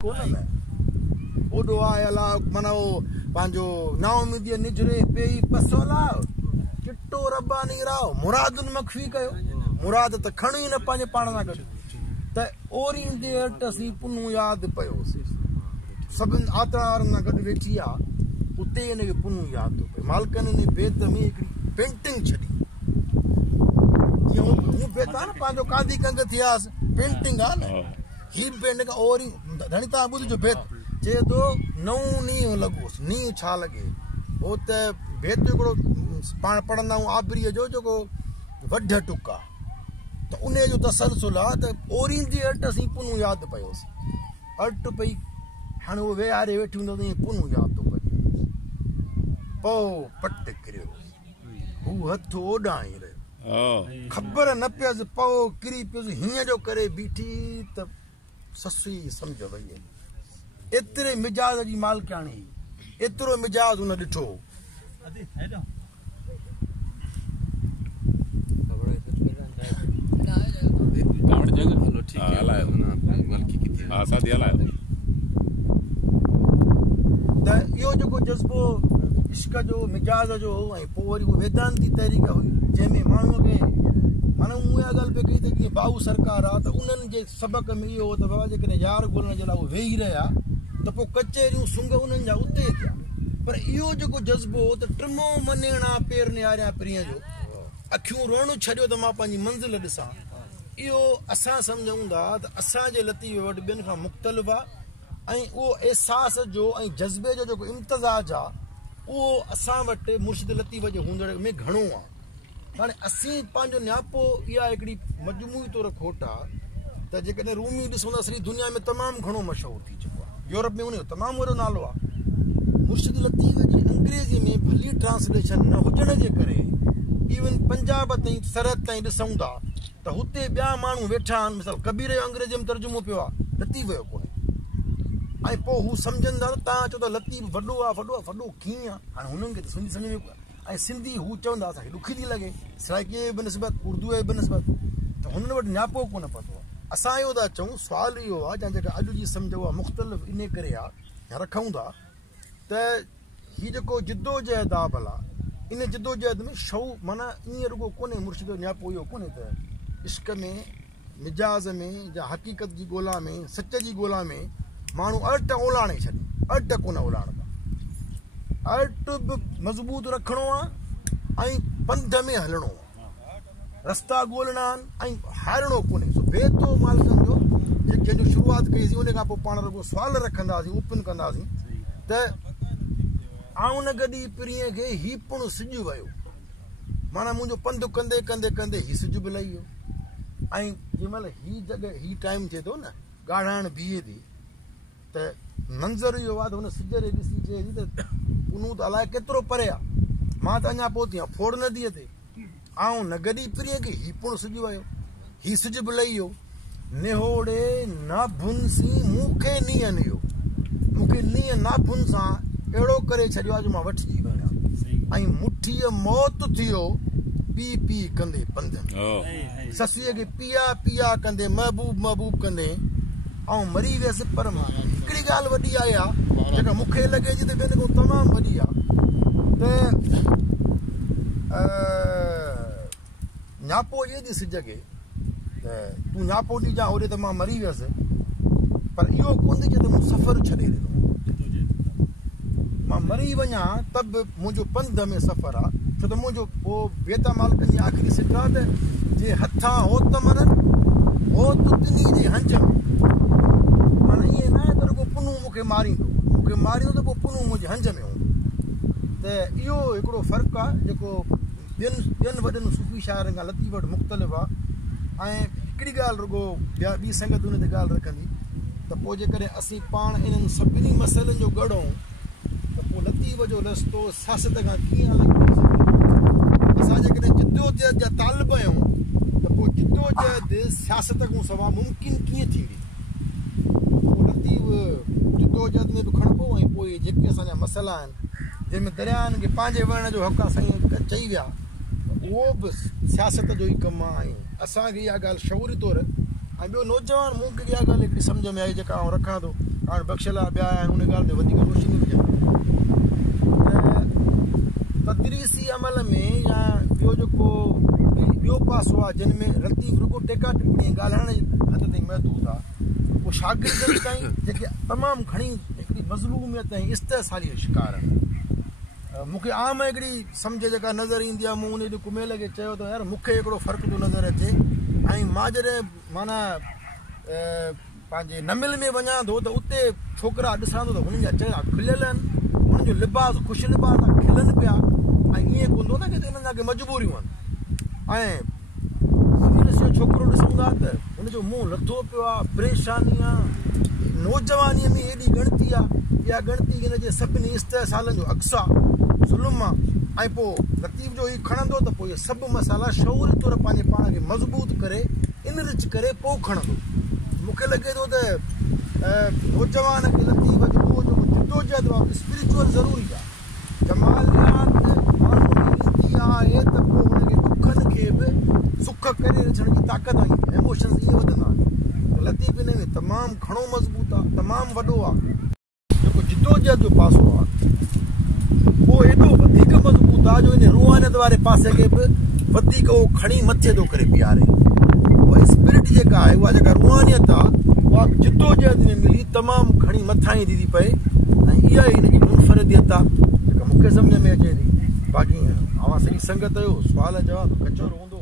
ओडो आयला माना वो पांजो नाउमीदी निजरे पेई पसोला चिट्टो रब्बानी राव मुरादुन मखफी कयो मुराद त खणी न पांजे पाण ना गड त ओरींदे अटसी पुनु याद पयो सबिन आतार ना गड वेचिया उते ने पुनु याद तो पे मालकन ने बेत में एक पेंटिंग छडी यो बेता न पांजो कांदी कंग थियास पेंटिंग आ न ही पेंटिंग ओरी धणिता बुध जो बेत जे तो नौ नी लगोस नी छा लगे ओ त बेत एकड़ो पाण पढ़ंदा आबरी जो जो वढ टुका तो उन्हें जो तसलसल आ त ओरींदी अट सी पुनु याद पयोस अट पई हाणे वो वेहारे वेठी हूंदो त पुनु याद तो पई पो पट करियो हू हथ ओडाई रे खबर न पियस पो किरी पियस हीअं जो करे बीठी त ससुई समझ वई एतरे मिजाज जी मालकाणी एतरो मिजाज उन ॾिठो त इहो जेको जज़्बो इश्क जो मिजाज जो ऐं पोइ वरी उहो वेदांती तहरीक हुई जंहिंमें माण्हूअ खे माना उहा ॻाल्हि पई कई त जीअं बाबू सरकार आहे त उन्हनि जे सबक में इहो हो त बाबा जेकॾहिं यार ॻोल्हण जे लाइ उहे वेही रहिया त पोइ कचहरियूं सुंग उन्हनि जा उते थिया पर इहो जेको जज़्बो हो त टिमो मनेणा पेर निहारिया प्रिय जो अखियूं रोअणु छॾियो त मां पंहिंजी मंज़िल ॾिसां इहो असां सम्झूं था त असांजे लतीफ़े वटि ॿियनि खां मुख़्तलिफ़ आहे ऐं उहो अहसास जो ऐं जज़्बे जो जेको इम्तिज़ाज आहे उहो असां वटि मुर्शिद लतीफ़ जे हूंदड़ में घणो आहे हाणे असीं पंहिंजो नियापो इहा हिकिड़ी मजमूई तौर खोट आहे त जेकॾहिं रूमी ॾिसूं था सॼी दुनिया में तमामु घणो मशहूरु थी चुको आहे यूरोप में उनजो तमामु वॾो नालो आहे मुर्शिद लतीफ़ जी अंग्रेज़ी में भली ट्रांसलेशन न हुजण जे करे इवन पंजाब ताईं सरहद ताईं ॾिसूं था त हुते ॿिया माण्हू वेठा आहिनि मिसाल कबीर जो अंग्रेज़ी में तर्जुमो पियो आहे लतीफ़ जो कोन्हे ऐं पोइ हू सम्झंदा तव्हां चओ त लतीफ़ वॾो आहे वॾो कीअं आहे हाणे हुननि खे त सम्झ में ऐं सिंधी हू चवंदा असांखे ॾुखी थी लॻे सराइकीअ जे बि निस्बत उर्दू जे बि निस्बत त हुननि वटि नियापो कोन पतो आहे असां इहो था चऊं सुवालु इहो आहे या जेका अॼु जी सम्झ आहे मुख़्तलिफ़ इन करे आहे या रखूं था त हीउ जेको जिदोजहद आहे भला इन जिदोजहद में शौ माना ईअं रुॻो कोन्हे मुर्शिद जो नियापो इहो कोन्हे त इश्क में मिजाज़ में या हक़ीक़त जी ॻोल्हा में सच जी ॻोल्हा में माण्हू अट ओलाणे छॾे अट कोन ओलाणंदा अट बि मज़बूत रखिणो आहे ऐं पंध में हलणो आहे रस्ता ॻोल्हणा आहिनि ऐं हारणो कोन्हे सो बेतो मालकनि जो जंहिंजो शुरूआति कईसीं उन खां पोइ पाण रुॻो सुवाल रखंदासीं ओपन कंदासीं त आउं न गॾी पिरीअ खे ही पुण सिॼु वियो माना मुंहिंजो पंधु कंदे कंदे कंदे ही सिॼु बि लही वियो ऐं जंहिंमहिल ही जॻह ही टाइम थिए थो न ॻाढ़ाइण बीहे थी त मंज़र इहो आहे त हुन सिज ॾे ॾिसी चए थी त पुनू त अलाए केतिरो परे आहे मां त अञा पहुती आहियां फोड़ नदीअ ते आउं न गॾी पिरीअ खे ही पुण सिॼु वियो ही सिॼु बि लही वियो निहोड़े नाभुनि मूंखे नीअं नियो मूंखे नीअं नाभुनि सां अहिड़ो करे छॾियो आहे जो मां वठिजी वञा ऐं मुठीअ मौत थियो पी पी कंदे पंध ससीअ खे पिया पिया कंदे महबूब महबूब कंदे ऐं मरी वियसि पर मां हिकिड़ी ॻाल्हि वॾी आहे जेका मूंखे लॻे थी त ॿियनि खां तमामु वॾी आहे त नियापो ॾिए थी सिज खे त तूं नियापो ॾिजां होॾे त मां मरी वियसि पर इहो कोन थी चए त मूं सफ़र छॾे ॾिनो मां मरी वञा त बि मुंहिंजो पंध में सफ़र आहे छो त मुंहिंजो पोइ बेता मालकनि जी आख़िरी सिट आहे त जे हथां हो त मरनि हो तुतनी जे हंज माना ईअं न आहे त रुॻो पुनू मूंखे मारींदो त पोइ पुनू मुंहिंजे हंज में हूंदो त इहो हिकिड़ो फ़र्क़ु आहे जेको ॿियनि वॾनि सूफ़ी शाइरनि खां लतीफ़ वटि मुख़्तलिफ़ आहे ऐं हिकिड़ी ॻाल्हि रुॻो ॿी संगत हुन ते ॻाल्हि रखंदी त पोइ जेकॾहिं असीं पाण इन्हनि सभिनी मसइलनि जो ॻढ़ूं त पोइ लतीफ़ जो रस्तो सियासत खां कीअं अलॻि थी सघे असां जेकॾहिं जिदोजहद जा तालिब आहियूं त पोइ जिदोजहद सियासत खां सवाइ मुमकिन कीअं थींदी पोइ लतीफ़ जिदोजहद में बि खणिबो ऐं पोइ जेके असांजा मसइला आहिनि जंहिंमें दरियाहनि खे पंहिंजे वञण जो हक़ आहे साईं चई विया उहो बि सियासत जो ई कमु आहे ऐं असांखे इहा ॻाल्हि शऊरी तौरु ऐं ॿियो नौजवान मूंखे इहा ॻाल्हि हिकिड़ी सम्झ में आई जेका आउं रखां थो, कारण बख़्शियला ॿिया आहिनि उन ॻाल्हि ते वधीक रोशनी विझनि। तदरीसी अमल में या ॿियो जेको ॿियो पासो आहे जिन में रतीब रुगो टेका टिप्पणी ॻाल्हाइण जे हद ताईं महदूद आहे, उहो शागिर्दनि ताईं जेके तमामु घणी हिकिड़ी मज़लूमियत ऐं इस्तेहसाली जो शिकार आहिनि। मूंखे आम हिकिड़ी सम्झ जेका नज़र ईंदी आहे, मूं उन ॾींहुं कुमेल खे चयो त यार मूंखे हिकिड़ो फ़र्क़ु थो नज़र अचे, ऐं मां जॾहिं माना पंहिंजे नमिल में वञा थो त उते छोकिरा ॾिसां थो त हुननि जा चहिरा खिलियल आहिनि, हुननि जो लिबास ख़ुशि लिबास आहे, खिलनि पिया, ऐं ईअं कोन थो न की हिननि जा के मजबूरियूं आहिनि। ऐं छोकिरो ॾिसूं था त हुनजो मुंहुं लथो पियो आहे, परेशानी आहे, नौजवानीअ में एॾी ॻणती आहे, इहा ॻणती हिनजे सभिनी इस्तेहसालनि जो अक्सा ज़ुल्म आहे। ऐं पोइ रतीब जो हीउ खणंदो त पोइ इहे सभु मसाला शऊरी तौरु पंहिंजे पाण खे मज़बूत करे इनरिच करे पोइ खणंदो। मूंखे लॻे थो त नौजवान खे लतीफ़ जो जेको जिदोजहद आहे स्पिरिचुअल ज़रूरी आहे, जमालियात माण्हू जी रीति आहे त पोइ हुनखे दुखनि खे बि सुख करे अचण जी ताक़त आई, एमोशन्स इहे वधंदा आहिनि। लतीफ़ इन में तमामु घणो मज़बूत आहे, तमामु वॾो आहे। जेको जिदोजहद जो पासो आहे उहो एॾो वधीक मज़बूत आहे जो इन रूहानियत वारे पासे खे बि वधीक उहो खणी मथे थो करे बीहारे। उहा स्पिरिट जेका आहे, उहा जेका रूहानियत आहे, उहा जिदोजहद में मिली तमामु घणी मथां ईंदी थी पए, ऐं इहा ई हिनजी मुनफ़रिदियत आहे जेका मूंखे सम्झ में अचे थी। बाक़ी अवां सॼी संगत जो सुवाल जवाबु कचो हूंदो।